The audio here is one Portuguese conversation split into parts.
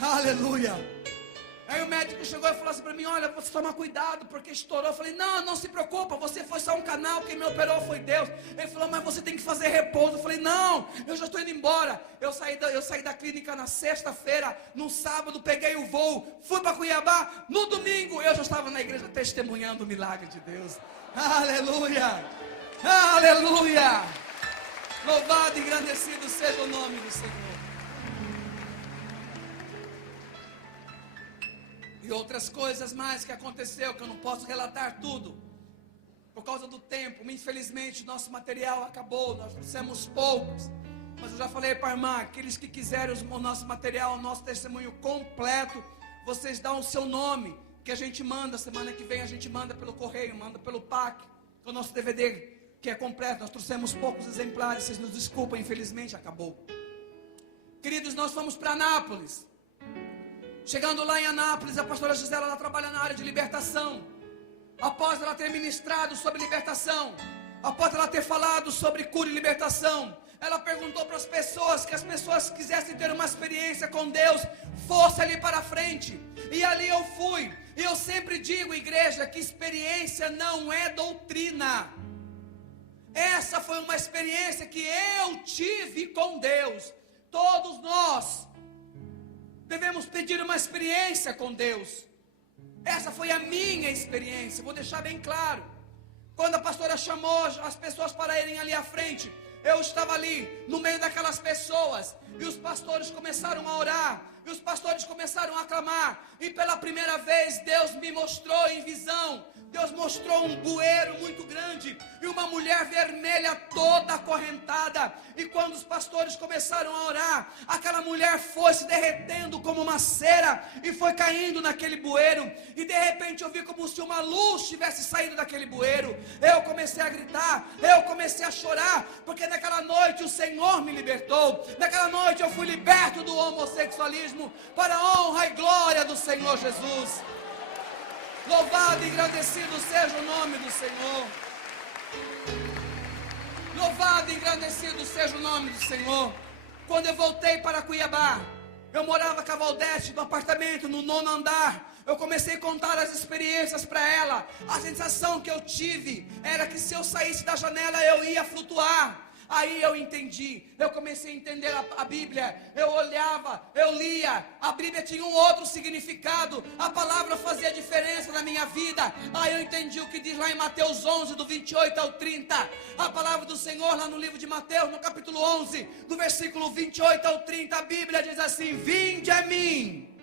Aleluia. Aí o médico chegou e falou assim para mim: olha, você toma cuidado porque estourou. Eu falei: não se preocupa, você foi só um canal, quem me operou foi Deus. Ele falou: mas você tem que fazer repouso. Eu falei: não, eu já estou indo embora. Eu saí da clínica na sexta-feira, no sábado peguei o voo, fui para Cuiabá. No domingo eu já estava na igreja testemunhando o milagre de Deus. Aleluia, aleluia. Louvado e engrandecido seja o nome do Senhor. E outras coisas mais que aconteceu, que eu não posso relatar tudo, por causa do tempo. Infelizmente nosso material acabou, nós trouxemos poucos. Mas eu já falei para a irmã, aqueles que quiserem o nosso material, o nosso testemunho completo, vocês dão o seu nome, que a gente manda, semana que vem a gente manda pelo correio, manda pelo PAC, o nosso DVD, que é completo. Nós trouxemos poucos exemplares, vocês nos desculpem, infelizmente acabou. Queridos, nós fomos para Anápolis. Chegando lá em Anápolis, a pastora Gisela, ela trabalha na área de libertação. Após ela ter ministrado sobre libertação, após ela ter falado sobre cura e libertação, ela perguntou para as pessoas, que as pessoas quisessem ter uma experiência com Deus, fosse ali para frente. E ali eu fui. E eu sempre digo, igreja, que experiência não é doutrina. Essa foi uma experiência que eu tive com Deus. Todos nós devemos pedir uma experiência com Deus. Essa foi a minha experiência, vou deixar bem claro. Quando a pastora chamou as pessoas para irem ali à frente, eu estava ali, no meio daquelas pessoas, e os pastores começaram a orar, e os pastores começaram a clamar, e pela primeira vez Deus me mostrou em visão, Deus mostrou um bueiro muito grande, e uma mulher vermelha toda acorrentada, e quando os pastores começaram a orar, aquela mulher foi se derretendo como uma cera, e foi caindo naquele bueiro, e de repente eu vi como se uma luz tivesse saído daquele bueiro. Eu comecei a gritar, eu comecei a chorar, porque naquela noite o Senhor me libertou, naquela noite eu fui liberto do homossexualismo, para a honra e glória do Senhor Jesus. Louvado e engrandecido seja o nome do Senhor. Louvado e engrandecido seja o nome do Senhor. Quando eu voltei para Cuiabá, eu morava com a Valdete no apartamento, no 9º andar. Eu comecei a contar as experiências para ela. A sensação que eu tive era que se eu saísse da janela eu ia flutuar. Aí eu entendi, eu comecei a entender a Bíblia, eu olhava, eu lia, a Bíblia tinha um outro significado, a palavra fazia diferença na minha vida. Aí eu entendi o que diz lá em Mateus 11, do 28 ao 30, a palavra do Senhor lá no livro de Mateus, no capítulo 11, do versículo 28 ao 30, a Bíblia diz assim: vinde a mim,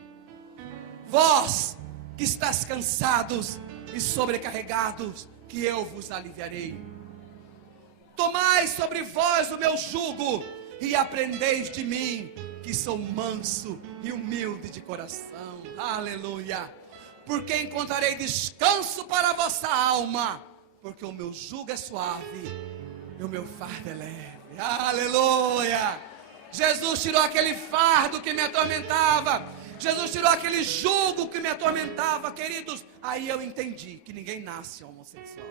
vós que estáis cansados e sobrecarregados, que eu vos aliviarei. Tomai sobre vós o meu jugo e aprendeis de mim, que sou manso e humilde de coração. Aleluia. Porque encontrarei descanso para a vossa alma, porque o meu jugo é suave e o meu fardo é leve. Aleluia. Jesus tirou aquele fardo que me atormentava, Jesus tirou aquele jugo que me atormentava. Queridos, aí eu entendi que ninguém nasce homossexual.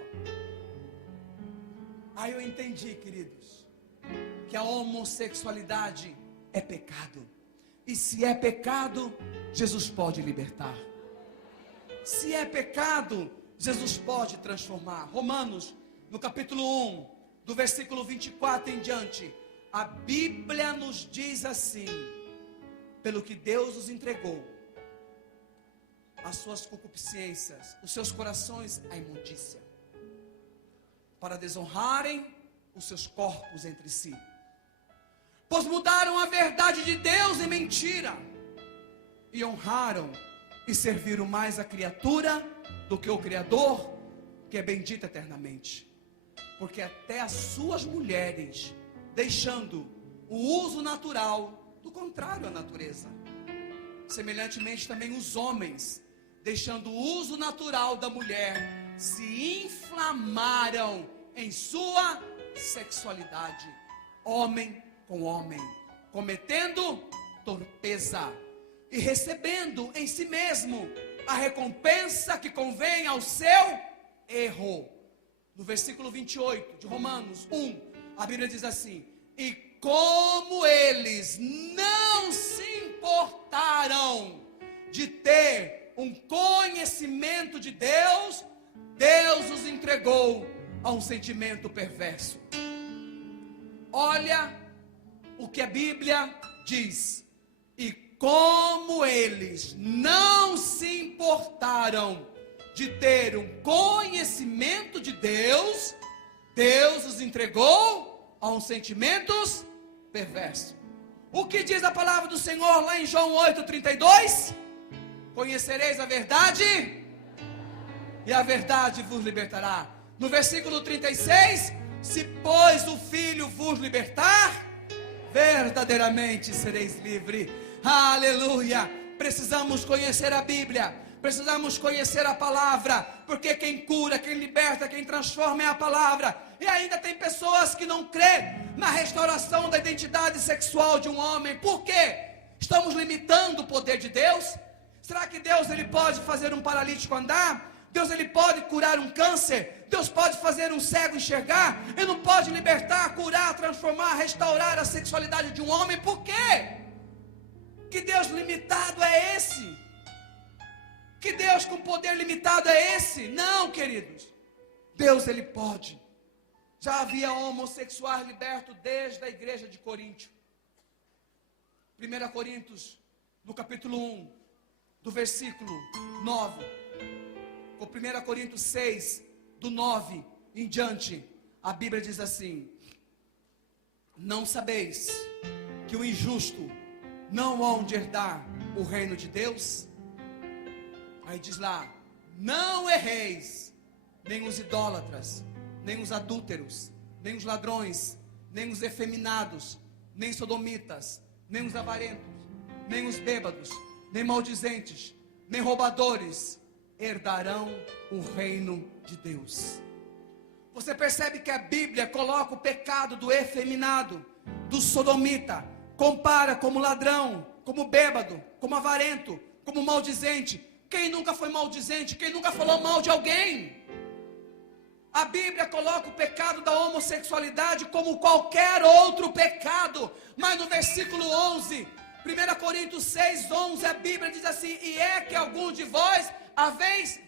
Aí eu entendi, queridos, que a homossexualidade é pecado. E se é pecado, Jesus pode libertar. Se é pecado, Jesus pode transformar. Romanos, no capítulo 1, do versículo 24 em diante, a Bíblia nos diz assim: pelo que Deus os entregou, as suas concupiscências, os seus corações à imundícia, para desonrarem os seus corpos entre si. Pois mudaram a verdade de Deus em mentira, e honraram e serviram mais a criatura do que o Criador, que é bendito eternamente. Porque até as suas mulheres, deixando o uso natural, do contrário à natureza, semelhantemente também os homens, deixando o uso natural da mulher, se inflamaram em sua sexualidade, homem com homem, cometendo torpeza e recebendo em si mesmo a recompensa que convém ao seu erro. No versículo 28 de Romanos 1, a Bíblia diz assim: e como eles não se importaram de ter um conhecimento de Deus, Deus os entregou a um sentimento perverso. Olha o que a Bíblia diz. E como eles não se importaram de ter um conhecimento de Deus, Deus os entregou a uns sentimentos perversos. O que diz a palavra do Senhor lá em João 8,32? Conhecereis a verdade, e a verdade vos libertará. No versículo 36, se pois o Filho vos libertar, verdadeiramente sereis livres. Aleluia! Precisamos conhecer a Bíblia, precisamos conhecer a palavra, porque quem cura, quem liberta, quem transforma é a palavra. E ainda tem pessoas que não crêem na restauração da identidade sexual de um homem. Por quê? Estamos limitando o poder de Deus? Será que Deus ele pode fazer um paralítico andar? Deus ele pode curar um câncer? Deus pode fazer um cego enxergar? Ele não pode libertar, curar, transformar, restaurar a sexualidade de um homem? Por quê? Que Deus limitado é esse? Que Deus com poder limitado é esse? Não, queridos. Deus ele pode. Já havia homossexuais libertos desde a igreja de Coríntio. 1 Coríntios, no capítulo 1, do versículo 9. Ou 1 Coríntios 6, do 9 em diante. A Bíblia diz assim: não sabeis que o injusto não hão de herdar o reino de Deus? Aí diz lá: não erreis, nem os idólatras, nem os adúlteros, nem os ladrões, nem os efeminados, nem sodomitas, nem os avarentos, nem os bêbados, nem maldizentes, nem roubadores herdarão o reino de Deus. Você percebe que a Bíblia coloca o pecado do efeminado, do sodomita, compara como ladrão, como bêbado, como avarento, como maldizente. Quem nunca foi maldizente? Quem nunca falou mal de alguém? A Bíblia coloca o pecado da homossexualidade como qualquer outro pecado. Mas no versículo 11, 1 Coríntios 6, 11, a Bíblia diz assim: e é que algum de vós haveis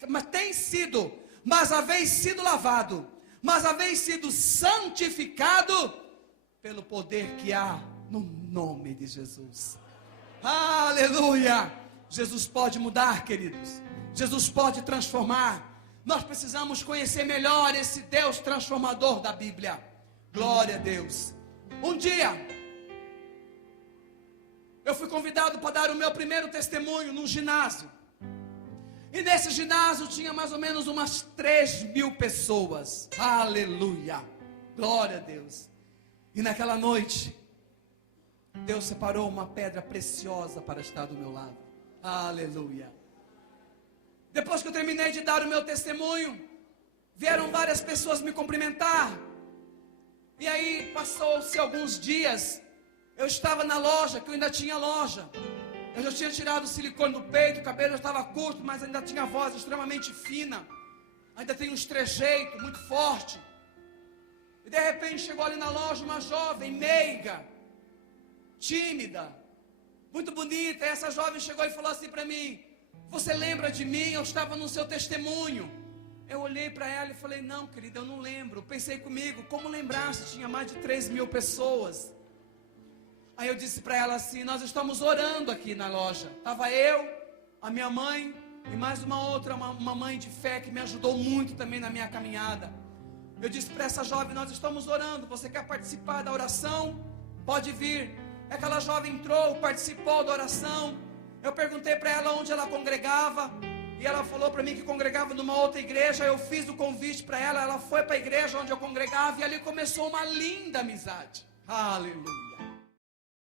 sido lavado, mas haveis sido santificado pelo poder que há no nome de Jesus. Aleluia! Jesus pode mudar, queridos. Jesus pode transformar. Nós precisamos conhecer melhor esse Deus transformador da Bíblia. Glória a Deus. Um dia eu fui convidado para dar o meu primeiro testemunho num ginásio. E nesse ginásio tinha mais ou menos umas 3.000 pessoas. Aleluia. Glória a Deus. E naquela noite Deus separou uma pedra preciosa para estar do meu lado. Aleluia. Depois que eu terminei de dar o meu testemunho, vieram várias pessoas me cumprimentar. E aí passou-se alguns dias, eu estava na loja, que eu ainda tinha loja. Eu já tinha tirado o silicone do peito, o cabelo já estava curto, mas ainda tinha a voz extremamente fina. Ainda tem um trejeito muito forte. E de repente chegou ali na loja uma jovem, meiga, tímida, muito bonita. E essa jovem chegou e falou assim para mim: você lembra de mim? Eu estava no seu testemunho. Eu olhei para ela e falei: não, querida, eu não lembro. Pensei comigo, como lembrar se tinha mais de 3.000 pessoas? Aí eu disse para ela assim: nós estamos orando aqui na loja. Estava eu, a minha mãe e mais uma outra, uma mãe de fé que me ajudou muito também na minha caminhada. Eu disse para essa jovem: nós estamos orando, você quer participar da oração? Pode vir. Aquela jovem entrou, participou da oração. Eu perguntei para ela onde ela congregava, e ela falou para mim que congregava numa outra igreja. Eu fiz o convite para ela, ela foi para a igreja onde eu congregava, e ali começou uma linda amizade. Aleluia.